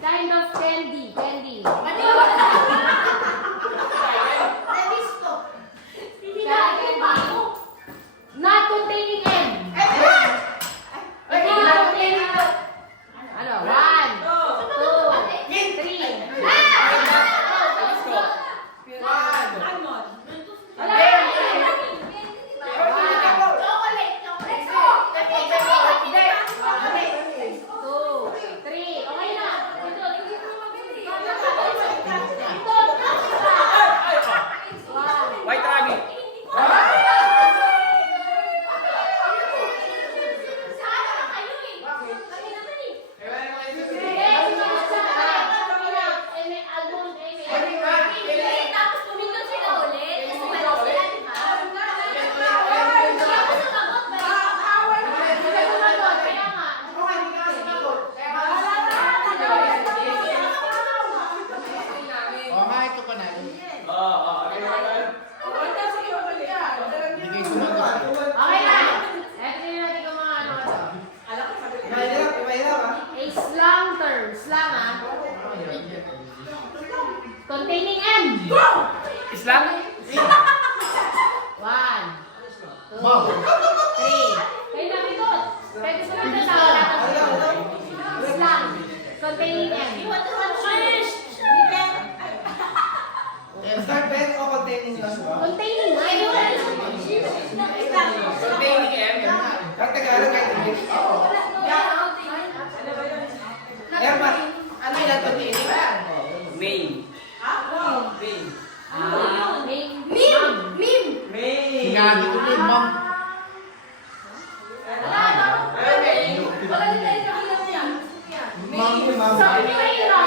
Kind of candy. Not containing M. Ano? 1, 2, 3. White rabbit. Containing M. Islam? 1, 2, 3. Kayo na bitot. Pwede sunod na sa Islam. Containing M. Start o containing lang ba? Containing M. Containing M? Ang Tagalog ay English. Erma, ano yung containing? Main. Sinabi ko din, ma'am. Ma'am, Sabi niyo kayo na.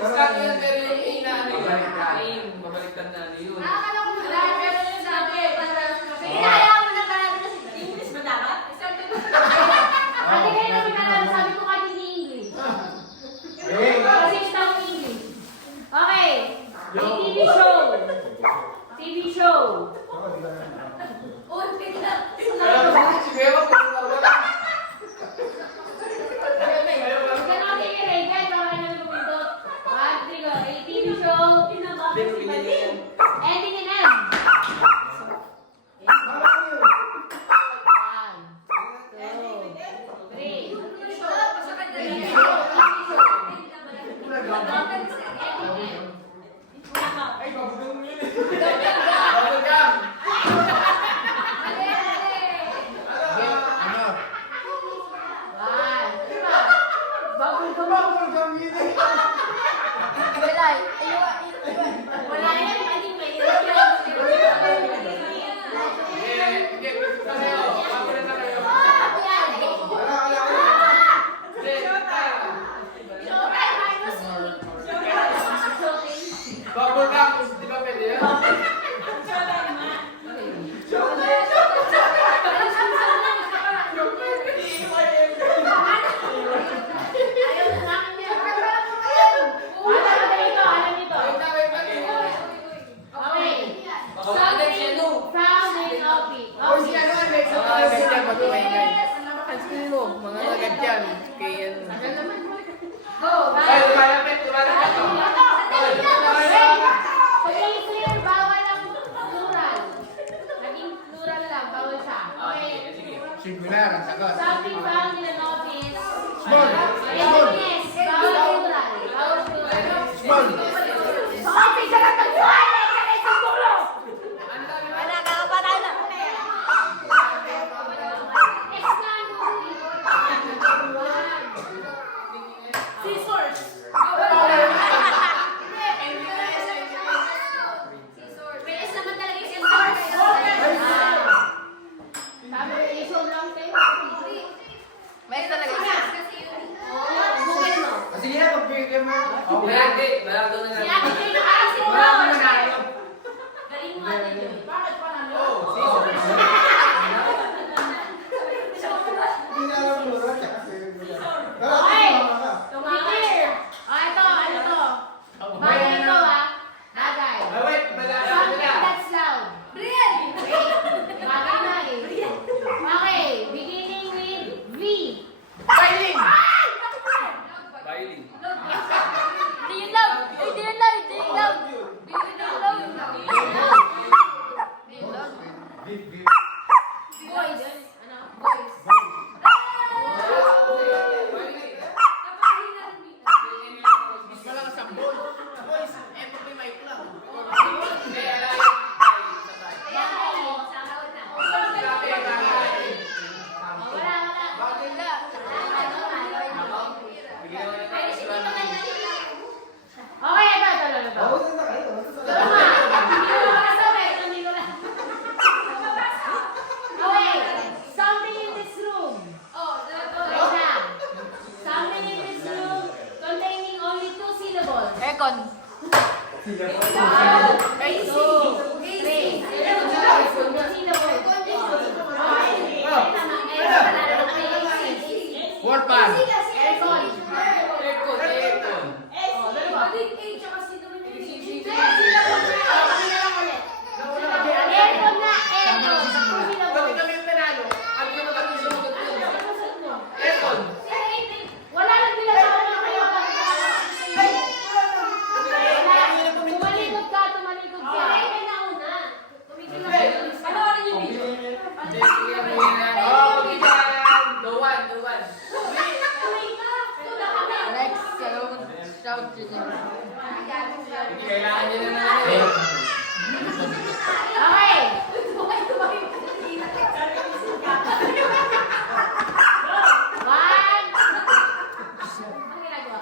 Scott yun, pero yung A na ano yun. Babaliktad na ano yun. Ate kayo na pinalala. Sabi ko kayo hindi English. Kasi gusto ko English. Okay. TV show. TV show. Si Bebo, pinagawala. Huwag ka natin i-rate guys. Baka na nagpapindot. 1, 3, go. A TV show. Ending in M. 1, Bubble gum, di ba pwede yan? Mga agad yan. Kaya ay, lumalapit to. clear, bawal ang plural. Naging plural lang, bawal siya. Okay. Singular ang sagot. Something found in an office. Small. Yes, bawal plural. Bawal plural. Small. Sa office ka lang nagsuhan eh! Kaya isang tulo! Sabi ko, isog lang kayo. Malaki. Malaki na Si nga. Ate Jane nakaisip Wala mo. mo nanalo. Galing mo, Ate Jane. Bakit pa nalo? Oh, Hindi niya alam mura, tsaka singular. Okay. Tara, Clear. Ito, ano to? Bagay ito, ha? Bagay. Wait, malaki. Something that's loud. Wait. Bagay na eh. Okay. Beginning with V. Violin. Violin. Hindi yun loud. Hindi yun loud. Hindi yun loud. Voice. Ano? Voice. Mas malakas ang ball. Boys, eto may mic lang. Hindi, alam yun. Okay, ito. Bawal na kayo. Okay, something in this room. Wait lang. Something in this room containing only 2 syllables. Aircon. Wall pan. Aircon, aircon. Bakit kami yung panalo? Ano yung magandang sumunod ko? Aircon. Wala nang binasawa na kayo. Tumalikod ka. Ano oras yung video? Hindi, sige na muna na. Oh, yan. Go one, go one. Alex, shout to them. Hindi, kailangan nyo na naman. Okay. One. Ang ginagawa?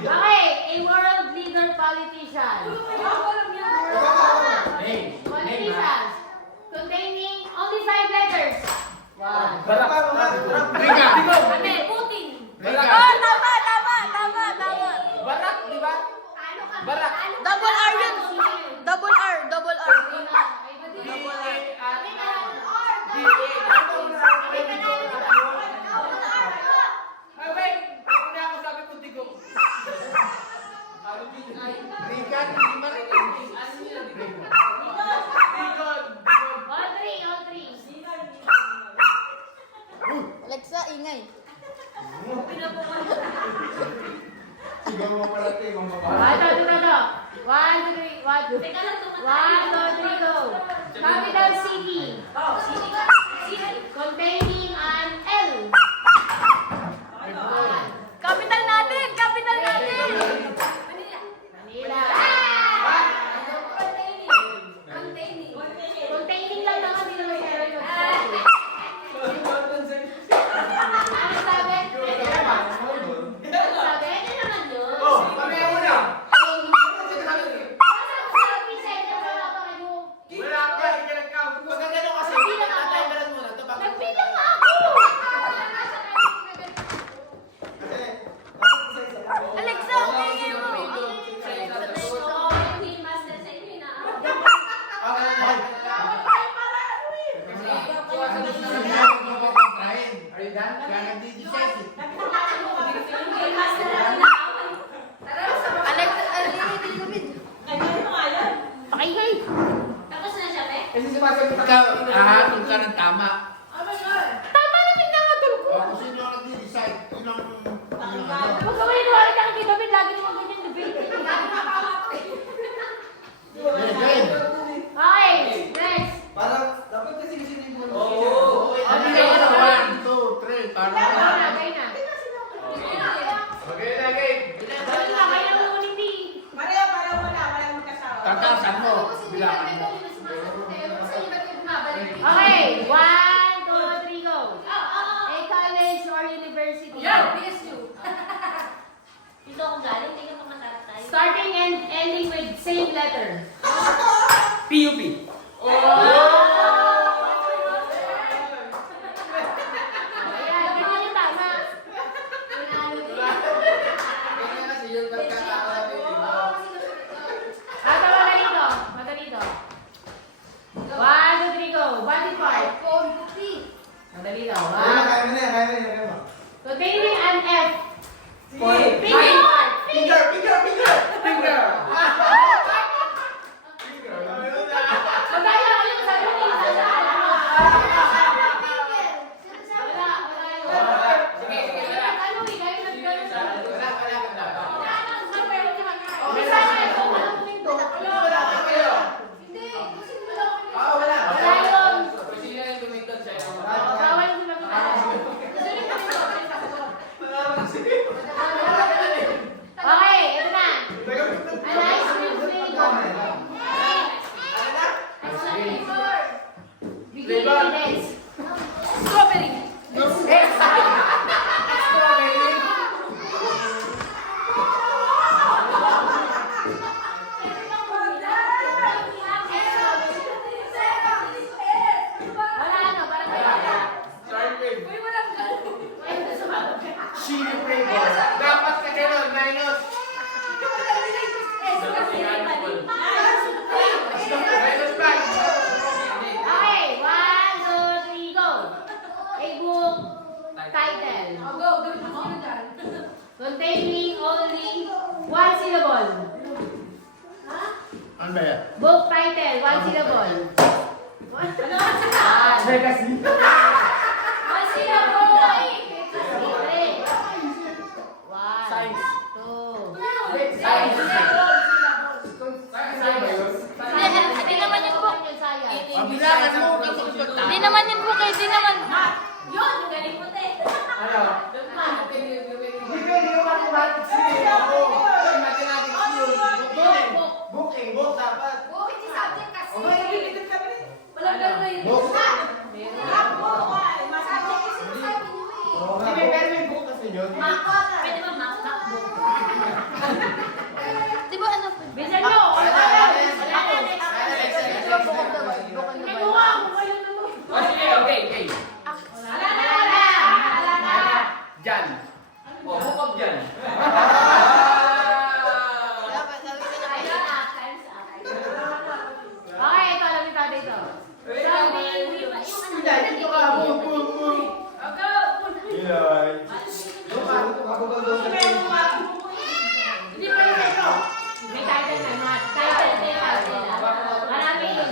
Okay, a world leader politician. Politicians. Containing only 5 letters. One. Reagan. Putin. Reagan. Barak, di ba? Barak. Double R yun. Double R. Ay, wait. Ako na ako sabi ko, tigo. Reagan, hindi marinig. All three. Alexa, ingay. Sigaw mo pala ito, ibang babae. Ito. 1, 2, 3. 1, 2, 3, go. Capital city. Containing an L. Capital natin. Manila. Containing lang naman, hindi naman zero yun. Ano sabi? Ano sabi? Ano naman yun? Oh, mamaya muna. Wala ka, hindi ka nag-count. Pag gano'n kasi, tatay-balan muna. Ito, bakit? Nagbilang nga ako! Alexa, ingay mo. Are you done? Kaya nag-decide. Alexa, Pakingay! Tapos na siya, Pe? Kasi sumasagot ako. Ikaw, ahatol ka ng tama. Tama na pinangatol ko! Kung sino ang nag-decide, yun ang ano. Huwag ka maniniwala ka kay David, lagi naman ganyan debate. Okay, next. Parang, dapat kasi sino yung Oo. Ano yun? 1, 2, 3, parang Kayo ano? na, kayo na. Okay na, game. Kayo na, kayo na ulit di. Tatasan mo. Bilangan mo. Okay, 1, 2, 3, go. A college or university. BSU. Dito akong galing, tingnan mo matatay. Starting and ending with same letter. PUP. Ayan, ganyan yung tama. Madali lang, Kaya ha? na, kaya mo na, kaya mo na, kaya mo. Containing an F. Finger, Finger! finger, finger! Finger! Madali lang yun, sabi ko isa siya. Wala yun. Sige, sige, wala. Ano eh, kayo nag-gano'n sa... Wala. Wala nang sabi, isa na ito, walang pumindo. Wala kayo. Hindi, kasi wala ko pumindo. Wala. Wala yun. Kung sino yung tumintod sa'yo. Bawal yung pumindo. Okay, ito na. An ice cream flavor. Beginning with S. Strawberry. Wala ano, parang wala. Sour cream. Chili flavor. Dapat ka gano'n, minus. Minus five. Okay, 1, 2, 3, go. A book title. Containing only one syllable. Ano ba yan? Book title, one syllable. Ay, kasi. One syllable. Three. One. Science. Two. Science. Hindi naman yung book. Pabilangan mo, kasunod na. Hindi naman yung book eh. Hindi naman. Yun, galing mo te. Ano? Hindi pwede yung mathematics yun. Ako. Mathematics yun. Booking, book dapat. Walang gano'n yun. Book. Oo nga. Hindi, pero may book kasi yun. Pwede ba MacBook? Di ba ano? Bisan mo! Wala na, next. Kinuha ko kayo naman. Oh, sige, okay. Wala na. Jan. Oh, bukog dyan. Ayun, times up. Okay, ito, alam ni tatay ito. Something with... Dito ka, book, book, book. Ilay. Hindi pa rin ito. May title na, mga title na yun. Marami yun.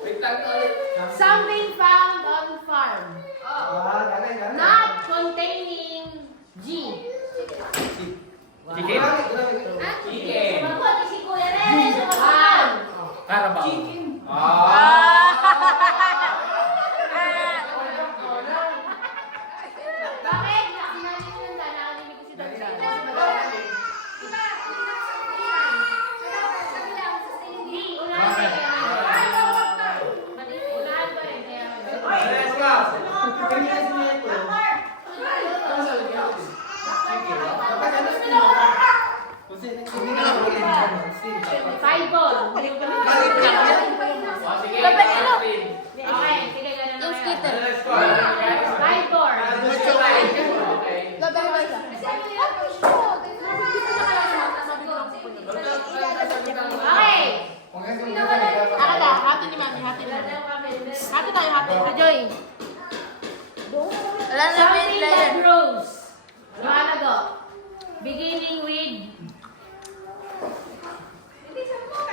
Wait lang ulit. Something found on farm. Galing. Not containing G. Chicken. Chicken. One. Carabao. Bakit? Sinabi ko yun, nakalinig ko si Dagdag. Hindi, unahan ko rin. Unahan ko rin, kaya Let's go. Five ball. Oh, sige. Dapat ilo. Okay, sige, ganun na Yung ngayon. skitter. Let's go. Five ball. Okay. Laban ba siya? Okay. Ako na. Hati ni Mami. Hati ni Mami. Hati tayo. Hati. Ajoy. Wala na main Something player. that grows. Mahalaga. Beginning with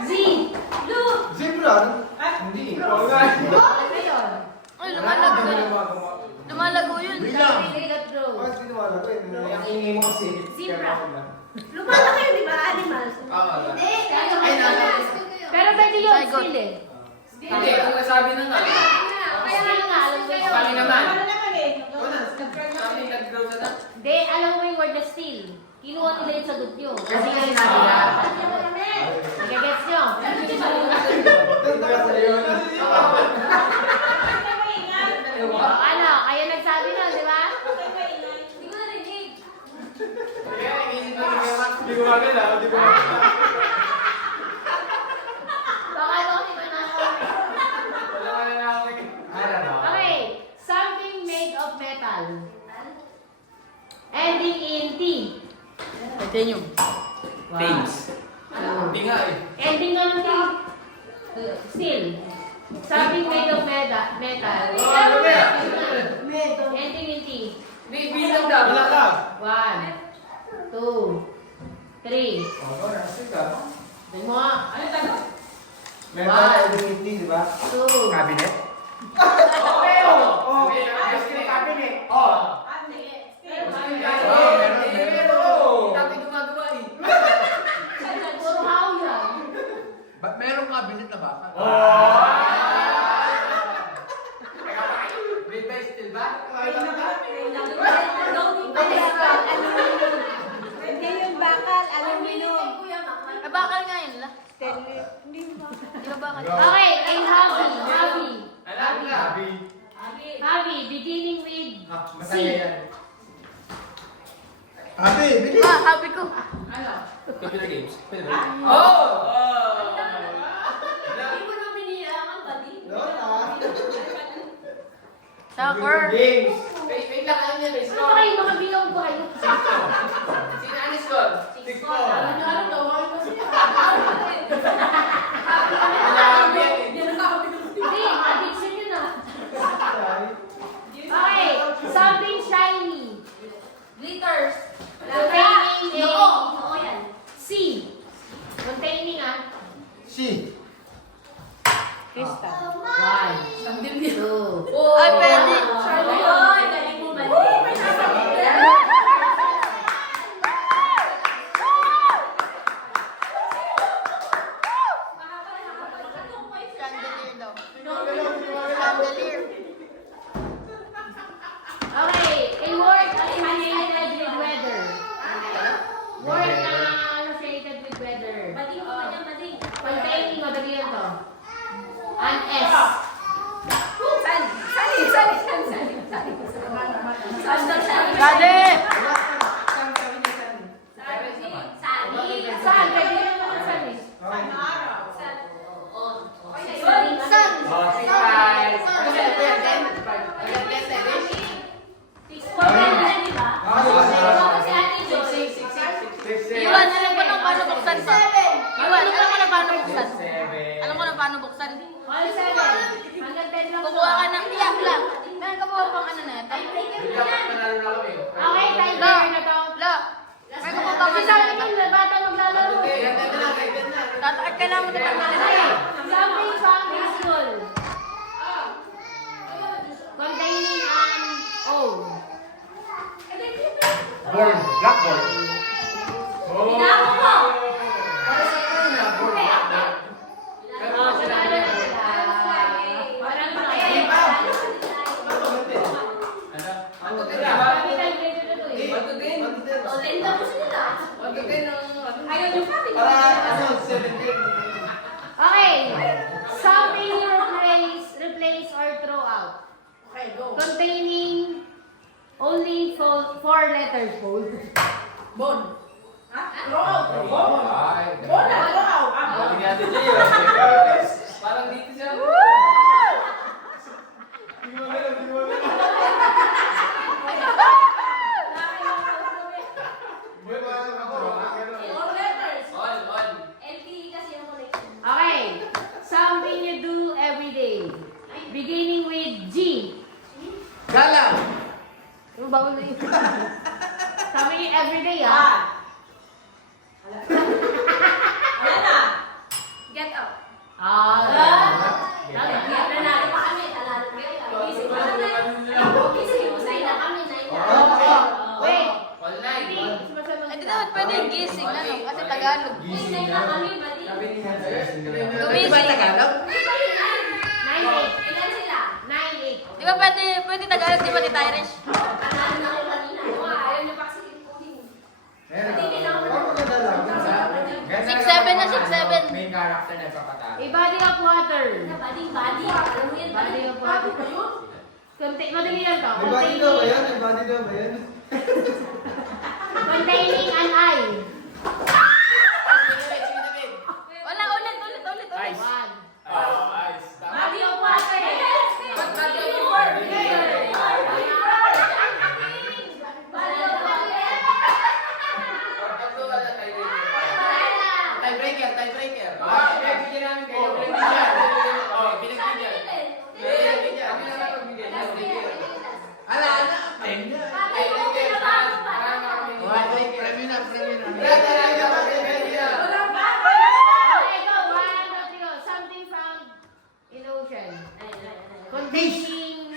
Z. Zebra? Hindi. Ano yun? Ay, lumalago yun. Lumalago yun. Bilang. Something that grows. Bakit tiniwala ko yun? Yung ingay mo kasi. Zebra. Lumalaki yun, di ba? Animals. Pero pwede yun, My God. still eh. Hindi, kung nasabi na nga. Still nga, alam ko yun. Kami naman. Ano naman eh? Something that grows na. Hindi, alam mo yung word na still. Kinuha nila yung sagot nyo. Kasi nga sinabi na. Nagagets nyo? Ano, kayo nagsabi nun, di ba? Hindi ko narinig. Kaya nagisip ko Hindi ko magala. Baka kasi ba na ako? Wala ka na ako. Okay, something made of metal. Ending in T. Titanium. Things. Hindi nga eh. Ending on T. Steel. Something made of metal. Anything in T. May bilang daw. Bilang ka. 1, 2, 3. Tingnan mo nga. Ano tayo? Meron electricity, di ba? 2. Cabinet? Cabinet. Dati gumagawa eh. Puro haw yan. Ba't merong cabinet na ba? May ba still ba? Hindi yung bakal, aluminum. Bakal nga yun la. Hindi ba? Di ba bakal? Okay, a hobby. Alam na. Hobby, beginning with C. Masaya yan. Happy, bilis! Happy ko. Ano? Computer games. Oh! Hindi mo na biniyakan, buddy. Soccer. Games! Wait lang, ano yan? May Ano score. kayo? Makabilang ba kayo? Sino ano score? 6-4. Alam yan eh. Hindi, addiction yun ah. Okay, something shiny. Glitters. Containing a Oo yan. C. Containing a Si. crystal. 1, 2. Ay, pwede. Ay, galing mo, buddy. Chandelier daw. Chandelier. Okay, a word associated with weather. Word na associated with weather. Buddy mo ba yan, buddy? Containing, madali yan to. An S. Dali! Saan? Pwede rin naman saan eh. Oh, 6-5. Ano yan? 10? Iwan, alam ko nang paano buksan to. Iwan, alam ko nang paano buksan. Alam ko nang paano buksan. All 7. Hanggang 10 lang to. Kukuha ka ng iyak lang. Meron ka ba pang ano na ito? Dapat manalo na kami. Okay, timer na to. Lo! Meron ka ba pang Kasi ano sabi na ito? nyo, bata maglalaro. Tataat ka lang mo na Okay, something from school. Containing an O. Board. Blackboard. Pinako mo. Oh, panalo na sila. Parang capital letter na to eh. O, lenda mo sila. Ayaw yung kapit. Para 17. Okay, something you replace or throw out. Okay, go. Containing only 4 letters. Bon. Ha? Throw out. Ay, Bon na, throw out. Sabi ni Ate Gio. Parang dito siya. All letters. On. LTE kasi ang connection. Okay, something you do every day. Beginning with G. Gala. Yung bawal na yun. Sabi niyo everyday ah. Wala na. Get out. Nanalo pa kami. Nanalo pa kayo. Gising mo na. Gising mo. Sign na kami. Sign na. Wait. Online. Hindi. Sumasagot Ay, di ka. naman pwede gising na no? Kasi Tagalog. Sign na kami, buddy. Gumising. Tagalog? 9-8. Ilan sila? 9-8. Di ba pwede Tagalog, di ba Tita Irish? Panalo na ako kanina. Ayaw niyo pa kasi ipunin. Hindi lang ako. 6-7 na, 6-7. Main character na ipapatalo. A body of water. Body. Alam mo yan, Body of water. Madali yan to. May body daw ba yan? May body daw ba yan? Containing an eye. Wala, ulit. Ice. 1. Body of water. Body of water. Tiebreaker. Pinagbigyan namin kayo. Pinagbigyan. potion. Containing,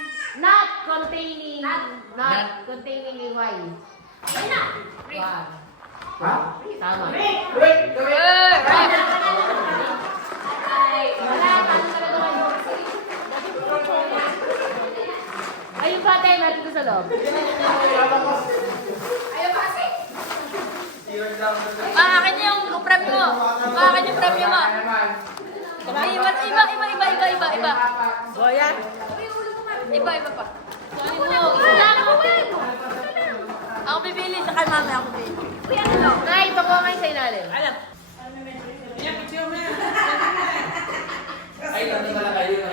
not containing Y. Ayun na. Wow. Ha? Tama. Wait! Wala, tama talaga kayo. Ayun pa, tayo natin ko sa loob. Ayaw kasi. Akin yung premyo mo. Akin yung premyo mo. Iba. Goya. Iba pa. Ako bibili sa kay mami, ako bibili. Nay, pakuha kayo sa ilalim. Ay, hindi pala kayo.